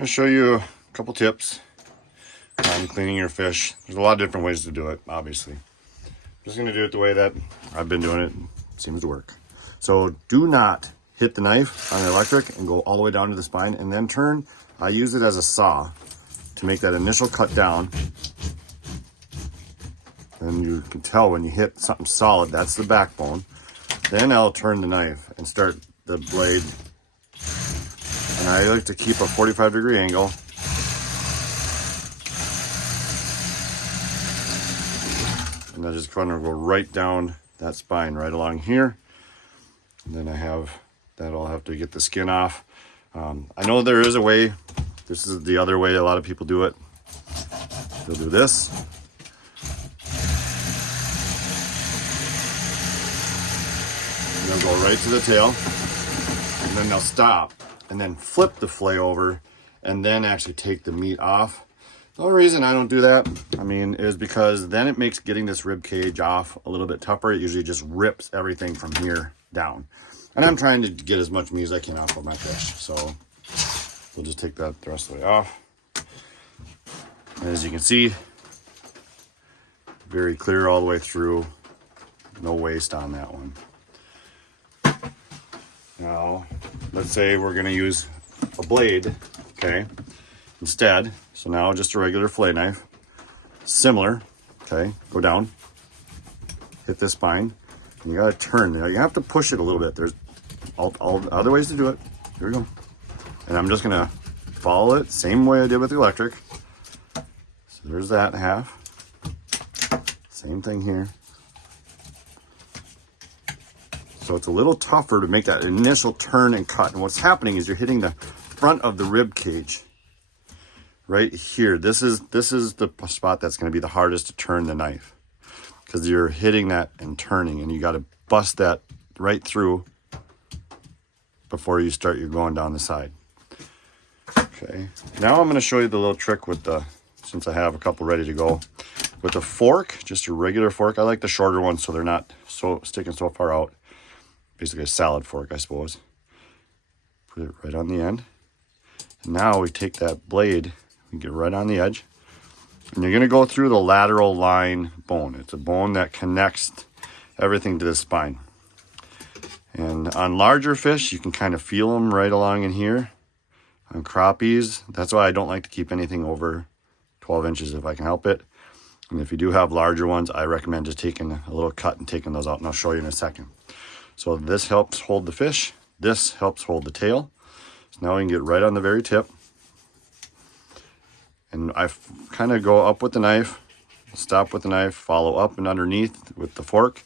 going to show you a couple tips on cleaning your fish. There's a lot of different ways to do it, obviously. I'm just going to do it the way that I've been doing it. It seems to work. So do not hit the knife on the electric and go all the way down to the spine and then turn. I use it as a saw to make that initial cut down. And you can tell when you hit something solid, that's the backbone. Then I'll turn the knife and start the blade. And I like to keep a 45-degree angle. And I just kind of go right down that spine, right along here. And then I have that, I'll have to get the skin off. I know there is a way. This is the other way a lot of people do it. They'll do this. And they'll go right to the tail. And then they'll stop. And then flip the fillet over. And then actually take the meat off. The only reason I don't do that, is because then it makes getting this rib cage off a little bit tougher. It usually just rips everything from here down. And I'm trying to get as much meat as I can off of my fish. So we'll just take that the rest of the way off. And as you can see, very clear all the way through. No waste on that one. Now, let's say we're going to use a blade, okay, instead. So now just a regular fillet knife. Similar, okay, go down, hit this spine, and you got to turn. Now you have to push it a little bit. There's all other ways to do it. Here we go. And I'm just going to follow it same way I did with the electric. So there's that half. Same thing here. So it's a little tougher to make that initial turn and cut. And what's happening is you're hitting the front of the rib cage right here. This is the spot that's going to be the hardest to turn the knife, because you're hitting that and turning, and you got to bust that right through before you start your going down the side. Okay, now I'm going to show you the little trick with the, since I have a couple ready to go, with a fork, just a regular fork. I like the shorter ones so they're not so sticking so far out. Basically a salad fork, I suppose. Put it right on the end. And now we take that blade and get right on the edge. And you're going to go through the lateral line bone. It's a bone that connects everything to the spine. And on larger fish, you can kind of feel them right along in here. On crappies, that's why I don't like to keep anything over 12 inches if I can help it. And if you do have larger ones, I recommend just taking a little cut and taking those out, and I'll show you in a second. So this helps hold the fish. This helps hold the tail. So now we can get right on the very tip. And I kind of go up with the knife, stop with the knife, follow up and underneath with the fork.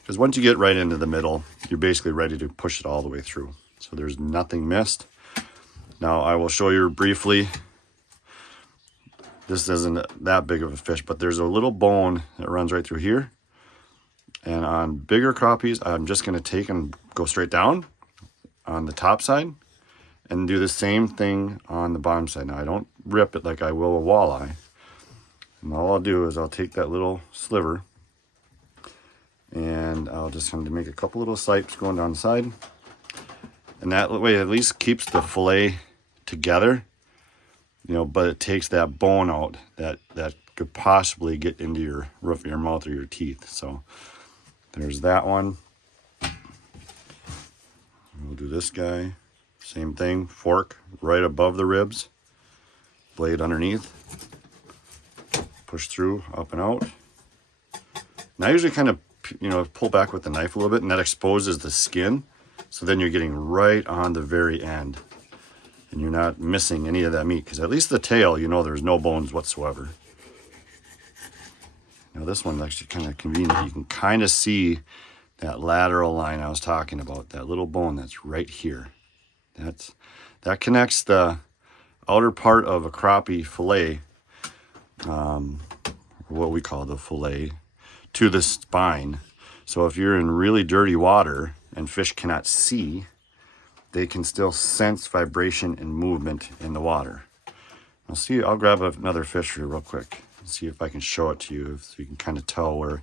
Because once you get right into the middle, you're basically ready to push it all the way through. So there's nothing missed. Now I will show you briefly. This isn't that big of a fish, but there's a little bone that runs right through here. And on bigger crappies, I'm just going to take and go straight down on the top side and do the same thing on the bottom side. Now, I don't rip it like I will a walleye. And all I'll do is I'll take that little sliver and I'll just kind of make a couple little sipes going down the side. And that way at least keeps the fillet together, but it takes that bone out that could possibly get into your roof of your mouth or your teeth. So there's that one. We'll do this guy. Same thing. Fork right above the ribs. Blade underneath. Push through, up and out. And I usually kind of, pull back with the knife a little bit, and that exposes the skin. So then you're getting right on the very end. And you're not missing any of that meat, because at least the tail, there's no bones whatsoever. Now this one's actually kind of convenient. You can kind of see that lateral line I was talking about, that little bone that's right here. That connects the outer part of a crappie fillet, what we call the fillet, to the spine. So if you're in really dirty water and fish cannot see, they can still sense vibration and movement in the water. I'll grab another fish here real quick. See if I can show it to you, so you can kind of tell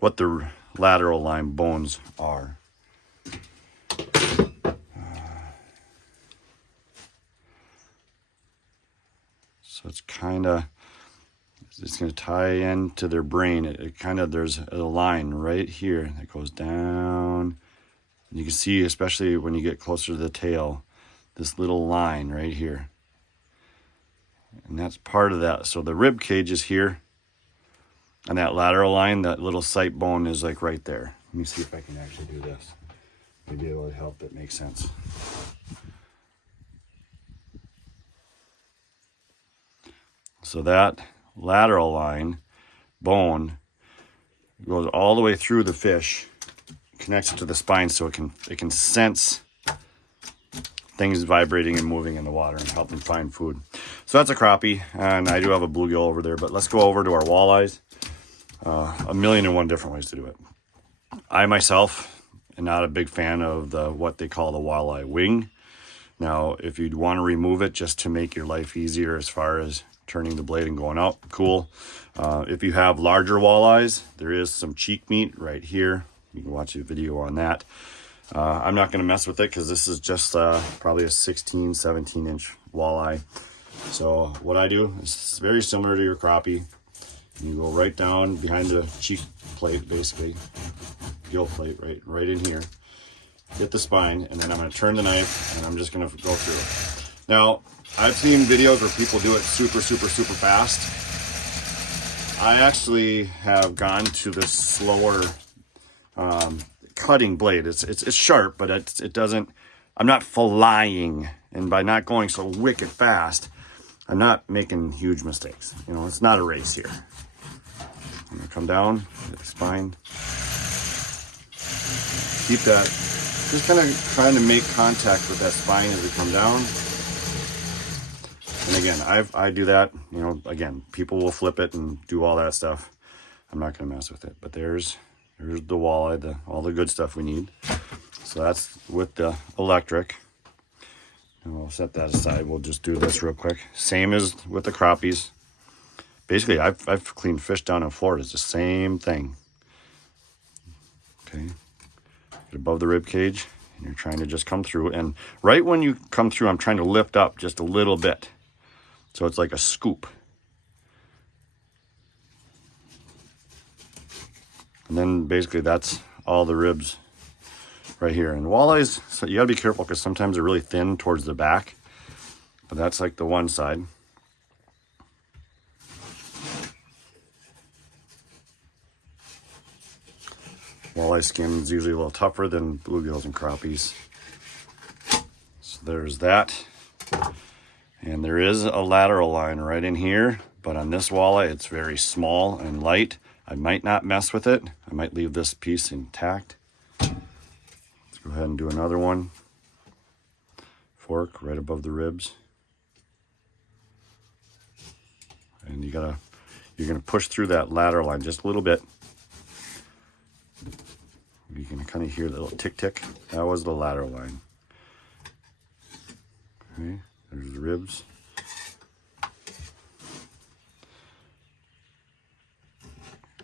what the lateral line bones are. So it's kind of, it's going to tie into their brain. It kind of, there's a line right here that goes down. And you can see, especially when you get closer to the tail, this little line right here. And that's part of that. So the rib cage is here. And that lateral line, that little sight bone is like right there. Let me see if I can actually do this. Maybe it will help it make sense. So that lateral line bone goes all the way through the fish, connects it to the spine so it can sense things vibrating and moving in the water and help them find food. So that's a crappie, and I do have a bluegill over there, but let's go over to our walleyes. A million and one different ways to do it. I myself am not a big fan of what they call the walleye wing. Now, if you'd want to remove it just to make your life easier as far as turning the blade and going out, cool. If you have larger walleyes, there is some cheek meat right here. You can watch a video on that. I'm not going to mess with it because this is just probably a 16, 17 inch walleye. So what I do is very similar to your crappie. You go right down behind the cheek plate, basically, gill plate, right in here. Get the spine, and then I'm going to turn the knife, and I'm just going to go through it. Now, I've seen videos where people do it super, super, super fast. I actually have gone to the slower cutting blade. It's sharp, but it doesn't. I'm not flying, and by not going so wicked fast, I'm not making huge mistakes. You know, it's not a race here. I'm gonna come down, hit the spine. Keep that, just kind of trying to make contact with that spine as we come down. And again, I do that, you know, again, people will flip it and do all that stuff. I'm not gonna mess with it, but there's the walleye, all the good stuff we need. So that's with the electric. And we'll set that aside. We'll just do this real quick. Same as with the crappies. Basically, I've cleaned fish down in Florida. It's the same thing. Okay. Get above the rib cage, and you're trying to just come through. And right when you come through, I'm trying to lift up just a little bit. So it's like a scoop. And then basically that's all the ribs right here. And walleyes, so you gotta be careful because sometimes they're really thin towards the back. But that's like the one side. Walleye skin is usually a little tougher than bluegills and crappies. So there's that. And there is a lateral line right in here, but on this walleye, it's very small and light. I might not mess with it. I might leave this piece intact. Let's go ahead and do another one. Fork right above the ribs. And you're gonna push through that lateral line just a little bit. You can kind of hear the little tick tick. That was the lateral line. Okay, there's the ribs.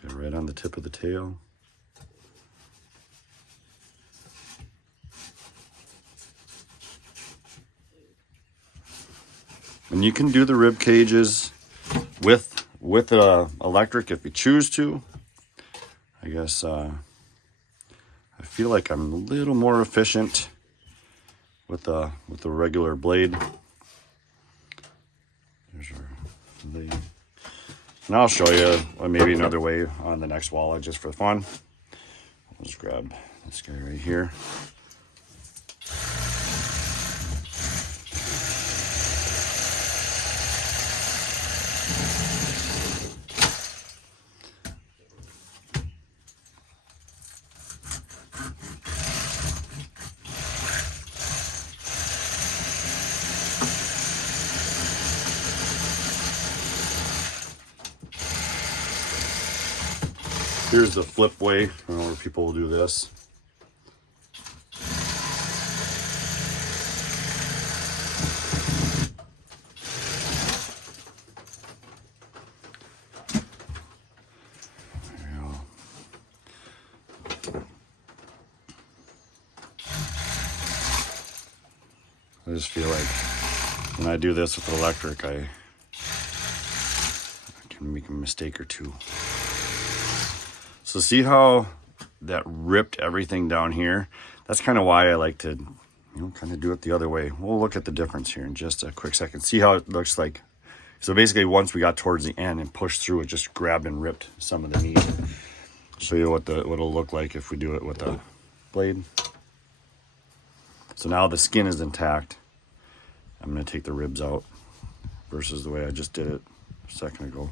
Get right on the tip of the tail. And you can do the rib cages with electric if you choose to. I guess I feel like I'm a little more efficient with the regular blade. There's our fillet. And I'll show you maybe another way on the next walleye just for fun. I'll just grab this guy right here. Here's the flip way, where people will do this. There you go. I just feel like when I do this with electric, can make a mistake or two. So see how that ripped everything down here? That's kind of why I like to, kind of do it the other way. We'll look at the difference here in just a quick second. See how it looks like. So basically, once we got towards the end and pushed through, it just grabbed and ripped some of the meat. Show you what it'll look like if we do it with a blade. So now the skin is intact. I'm going to take the ribs out versus the way I just did it a second ago.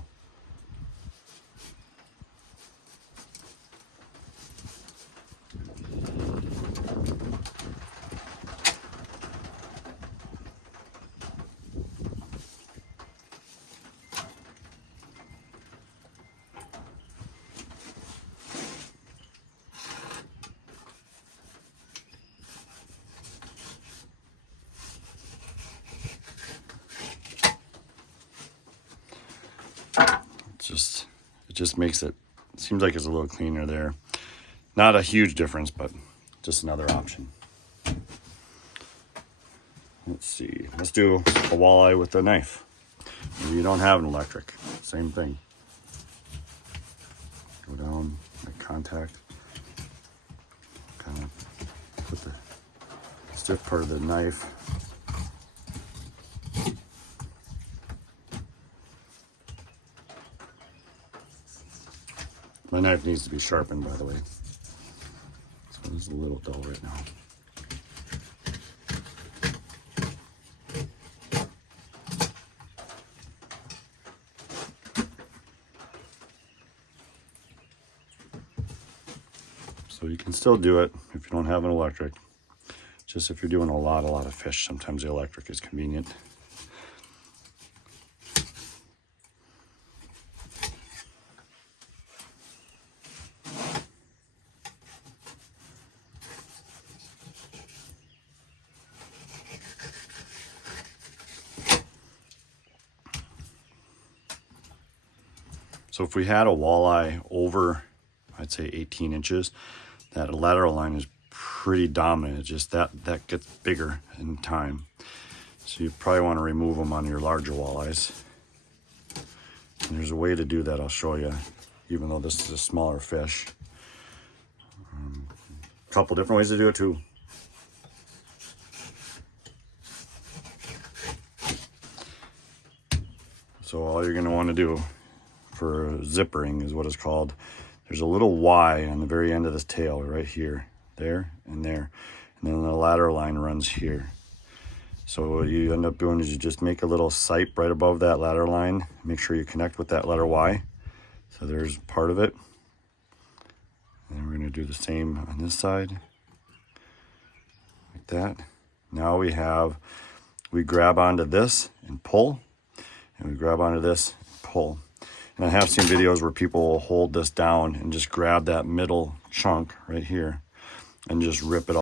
It just makes it seems like it's a little cleaner there. Not a huge difference, but just another option. Let's see. Let's do a walleye with a knife. Maybe you don't have an electric. Same thing. Go down, make contact. Kind of put the stiff part of the knife. My knife needs to be sharpened, by the way. So it's a little dull right now. So you can still do it if you don't have an electric. Just if you're doing a lot of fish, sometimes the electric is convenient. So if we had a walleye over, I'd say 18 inches, that lateral line is pretty dominant. It's just that gets bigger in time. So you probably want to remove them on your larger walleyes. And there's a way to do that I'll show you, even though this is a smaller fish. A couple different ways to do it too. So all you're going to want to do for zippering is what it's called. There's a little Y on the very end of this tail right here, there and there, and then the lateral line runs here. So what you end up doing is you just make a little sipe right above that lateral line. Make sure you connect with that letter Y. So there's part of it. And we're going to do the same on this side, like that. Now we grab onto this and pull, and we grab onto this and pull. And I have seen videos where people will hold this down and just grab that middle chunk right here and just rip it